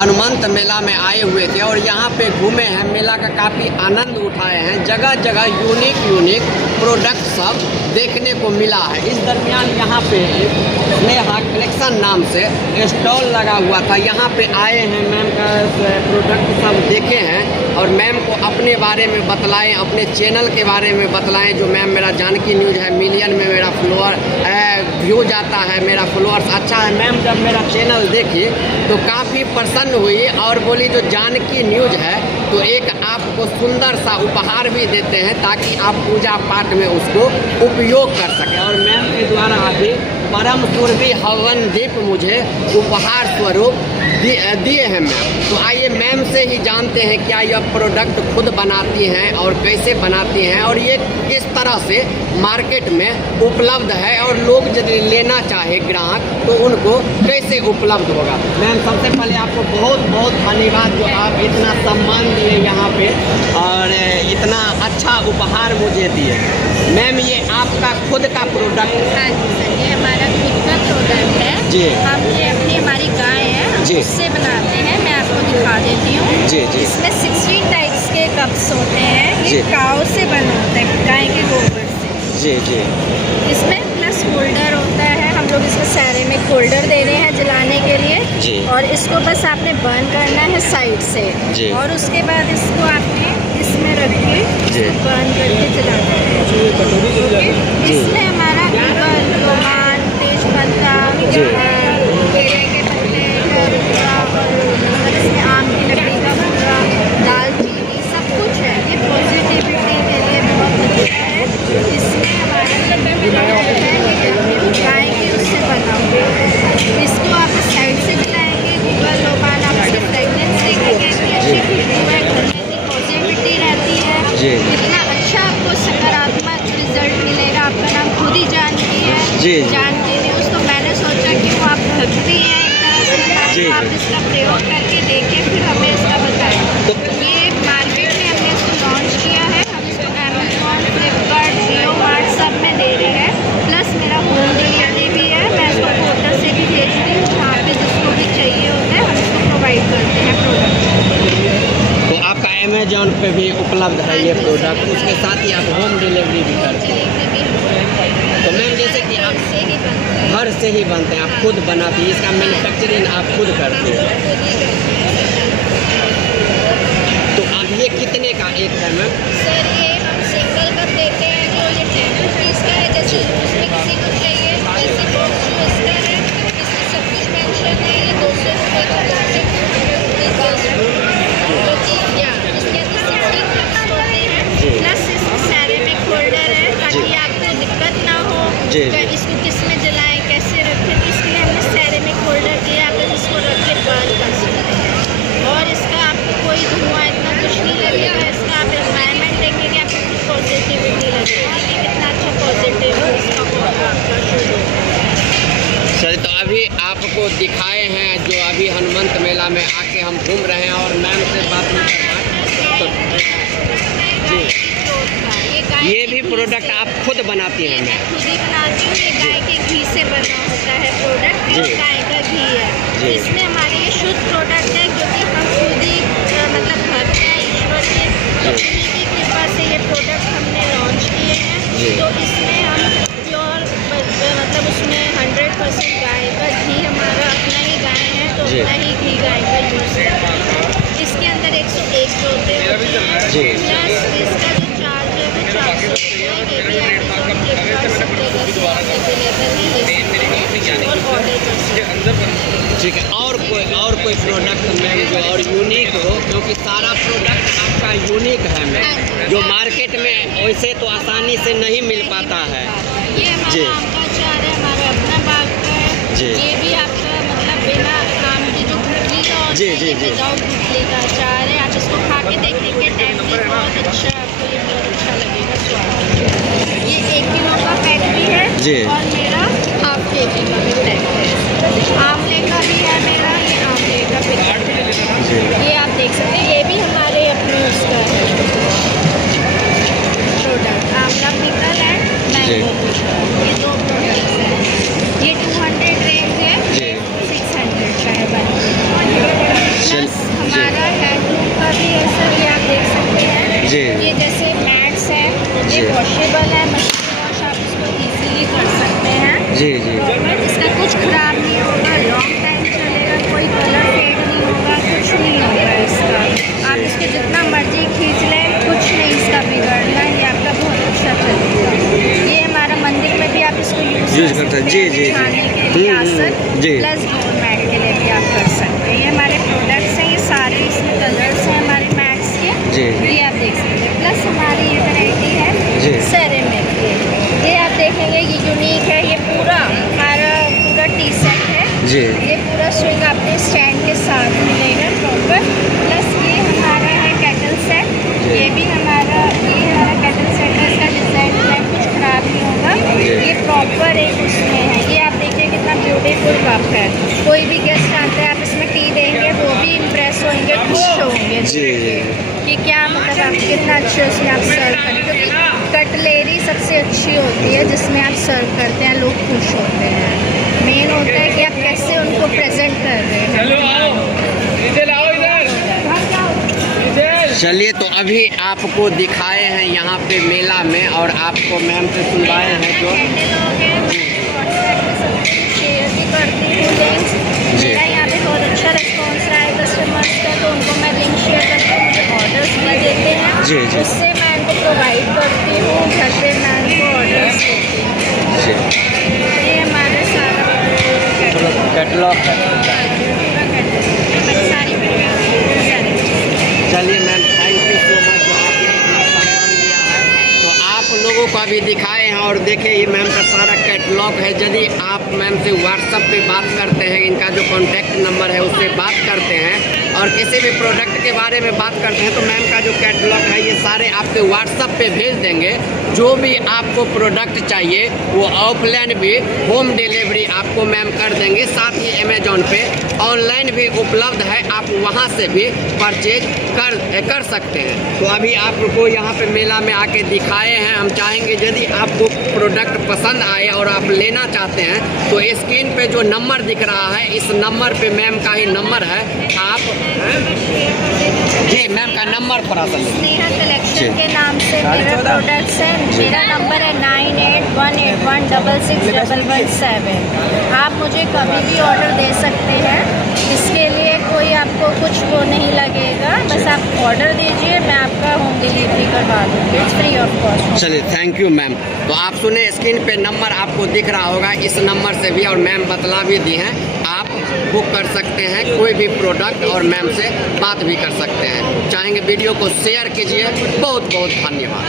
हनुमंत मेला में आए हुए थे और यहाँ पे घूमे हैं, मेला का काफ़ी आनंद उठाए हैं। जगह जगह यूनिक प्रोडक्ट सब देखने को मिला है। इस दरमियान यहाँ पे स्नेहा कलेक्शन नाम से स्टॉल लगा हुआ था। यहाँ पे आए हैं, मैम का प्रोडक्ट सब देखे हैं और मैम को अपने बारे में बतलाएं, अपने चैनल के बारे में बतलाएं। जो मैम मेरा जानकी न्यूज़ है, मिलियन में मेरा फॉलोअर व्यू जाता है, मेरा फॉलोअर्स अच्छा है। मैम जब मेरा चैनल देखी तो काफ़ी प्रसन्न हुई और बोली जो जानकी न्यूज़ है तो एक आपको सुंदर सा उपहार भी देते हैं ताकि आप पूजा पाठ में उसको उपयोग कर सकें। और मैम के द्वारा अभी परम सुरभि हवन दीप मुझे उपहार स्वरूप दिए हैं मैम। तो आइए मैम से ही जानते हैं क्या यह प्रोडक्ट खुद बनाती हैं और कैसे बनाती हैं और ये किस तरह से मार्केट में उपलब्ध है और लोग यदि लेना चाहे ग्राहक तो उनको कैसे उपलब्ध होगा। मैम सबसे पहले आपको बहुत बहुत धन्यवाद जो आप इतना सम्मान दिए यहाँ पे और इतना अच्छा उपहार मुझे दिए। मैम ये आपका खुद का प्रोडक्ट? हाँ जी सर, ये हमारा खुद का प्रोडक्ट है जी। हम ये अपनी हमारी गाय है उससे बनाते हैं। मैं आपको दिखा देती हूँ जी जी। इसमें 16 टाइप्स के कप्स होते हैं। ये काऊ से बना होता है, गाय के गोबर से। जी जी। इसमें प्लस होल्डर होता है, हम लोग इसको सेरेमिक होल्डर दे रहे हैं जलाने के लिए जी। और इसको बस आपने बर्न करना है साइड से जी। और उसके बाद इसको आपने इसमें रख के बर्न करके जलाना है। इसमें हमारा रोमान, तेज पत्ता, केले के पत्ते और इसमें आम की लकड़ी का भुट्टा, दालचीनी सब कुछ है। ये पॉजिटिविटी के लिए बहुत अच्छा है। इसमें हमारा गाय के उससे बना हुआ है। इसको आप साइड से जलाएंगे, गूगल लोबान आप उसके प्रेगनेंसी की अच्छी खुशबू है, घर में इतनी पॉजिटिविटी रहती है, इतना अच्छा आपको सकारात्मक रिजल्ट मिलेगा। आपका नाम खुद ही जानकी है, जानकी न्यूज़, तो मैंने सोचा कि वो आप भक्ति हैं एक तरह से, तो आप इसका प्रयोग करके देखें फिर हमें इसका बताएं। ये मार्केट में हमने इसको लॉन्च किया है, हम इसको अमेजॉन, फ्लिपकार्ट, जियो मार्ट सब में दे रहे हैं। प्लस मेरा होम डिलीवरी भी है, मैं इसको पोर्टल से भी भेजती हूँ, वहाँ पे जिसको भी चाहिए होता है हम इसको प्रोवाइड करते हैं प्रोडक्ट। तो आपका अमेजॉन पे भी उपलब्ध है ये प्रोडक्ट, उसके साथ ही आप होम डिलीवरी भी करते हैं। तो मैम जैसे कि आप घर से ही बनते हैं, आप खुद बनाती हैं, इसका मैन्युफैक्चरिंग आप खुद करते हैं। तो अब ये कितने का एक है मैम? सर ये हम सिंगल कप देते हैं जो ये 10 रुपीज़ का है, जैसे उसमें किसी को चाहिए वैसे बॉक्स जो इसका है इसमें सब कुछ मेंशन है। ये 200 रुपये का बॉक्स है, 200 रुपये या इसके अंदर 16 कप्स होते हैं प्लस इसमें सेरेमिक होल्डर है ताकि आपको दिक्कत ना हो इसको किस में जलाएं कैसे रखें। तो इसके लिए हमने सेरेमिक होल्डर दिया, आप इसको रख के बर्न कर सकते हैं और इसका आपको कोई धुआं इतना कुछ नहीं लगेगा। इसका आप एनवायरनमेंट देखेंगे आपको कुछ पॉजिटिविटी लगेगी कि कितना अच्छा पॉजिटिव है इसका आपका शुरू। सर तो अभी आपको दिखाए हैं जो अभी हनुमंत मेला में आके हम घूम रहे हैं और मैम से बात नहीं कर पाए तो ये भी प्रोडक्ट आप खुद बनाती हैं? मैं खुद ही बनाती हूँ। ये गाय के घी से बना होता है प्रोडक्ट, ये गाय का घी है। इसमें हमारे ये शुद्ध प्रोडक्ट है क्योंकि हम खुद ही मतलब भक्त हैं ईश्वर के, तो उन्हीं की कृपा से ये प्रोडक्ट हमने लॉन्च किए हैं। तो इसमें हम प्योर मतलब उसमें 100% गाय का घी, हमारा अपना ही गाय है तो अपना ही घी गाय का यूज़ करते हैं। इसके अंदर 101 जोते होते हैं प्लस इसका जो चार्ज है वो 400 रुपये। ये भी अमेजॉन, फ्लिपकार्ट सब जगह से अवेलेबल है और ऑर्डर कर सकते हैं। ठीक है। और कोई प्रोडक्ट मैम जो और यूनिक हो, क्योंकि सारा प्रोडक्ट आपका यूनिक है मैम, जो मार्केट में वैसे तो आसानी से नहीं मिल पाता है। ये हमारा आम का अचार है, हमारा अपना बाग का है। ये भी आपका मतलब बिना आम की जो गुठली का होता है, ये विदाउट गुठली का अचार है। आप इसको खा के देखेंगे, टेस्ट भी बहुत अच्छा, आपको ये बहुत अच्छा लगेगा स्वाद। ये 1 किलो का पैक भी है और मेरा ½ kg का भी पैक है। आंवले का भी है मेरा, ये आंवले का पैक है। ये आप देख सकते हैं, ये भी हमारे अपने उसका है प्रोडक्ट। आंवला पिकल है, मैंगो पिकल, ये 2 प्रोडक्ट्स हैं। ये 200 रेंज है, 600 का है बन। जी कि क्या मतलब आप कितना अच्छे उसमें आप सर्व करते हैं, क्योंकि कटलेरी सबसे अच्छी होती है जिसमें आप सर्व करते हैं, लोग खुश होते हैं। मेन होता है कि आप कैसे उनको प्रेजेंट कर रहे हैं। चलिए, तो अभी आपको दिखाए हैं यहाँ पे मेला में, और आपको मैम से सुनवाए हैं जो शेयर भी करती हूँ लिंक्स। मेरा यहाँ पे बहुत अच्छा रिस्पॉन्स रहा है कस्टमर्स का, तो उनको मैं लिंक शेयर करती हूँ, मुझे ऑर्डर्स भी देते हैं, जी, जी। उससे मैं इनको प्रोवाइड करती हूँ, घर पे मैं इनको ऑर्डर्स देती हूँ। ये हमारा सारा कैटलॉग है। सारी चलिए ma'am, thank you so much जो आपने इतना सामान लिया है। तो आप लोगों को अभी दिखाए हैं, और देखिए ये मैम का सारा कैटलॉग है। यदि आप मैम से व्हाट्सएप पे बात करते हैं, इनका जो कॉन्टैक्ट नंबर है उससे बात करते हैं, और किसी भी प्रोडक्ट के बारे में बात करते हैं, तो मैम का जो कैटलॉग है ये सारे आपके व्हाट्सएप पे भेज देंगे। जो भी आपको प्रोडक्ट चाहिए वो ऑफलाइन भी होम डिलीवरी आपको मैम कर देंगे। साथ ही अमेजॉन पे ऑनलाइन भी उपलब्ध है, आप वहाँ से भी परचेज कर सकते हैं। तो अभी आपको यहाँ पे मेला में आके दिखाए हैं। हम चाहेंगे यदि आपको प्रोडक्ट पसंद आए और आप लेना चाहते हैं, तो स्क्रीन पे जो नंबर दिख रहा है, इस नंबर पे मैम का ही नंबर है। आप जी मैम का नंबर थोड़ा सा स्नेहा कलेक्शन के नाम से मेरे प्रोडक्ट्स हैं। मेरा नंबर है 9818816617। आप मुझे कभी भी ऑर्डर दे सकते हैं, इसके लिए कोई आपको कुछ वो नहीं लगेगा, बस आप ऑर्डर दीजिए, मैं आपका होम डिलीवरी करवा दूँगी, इट्स फ्री ऑफ कॉस्ट। चलिए, थैंक यू मैम। तो आप सुने, स्क्रीन पे नंबर आपको दिख रहा होगा, इस नंबर से भी, और मैम बतला भी दी हैं, आप बुक कर सकते हैं कोई भी प्रोडक्ट, और मैम से बात भी कर सकते हैं। चाहेंगे वीडियो को शेयर कीजिए। बहुत बहुत धन्यवाद।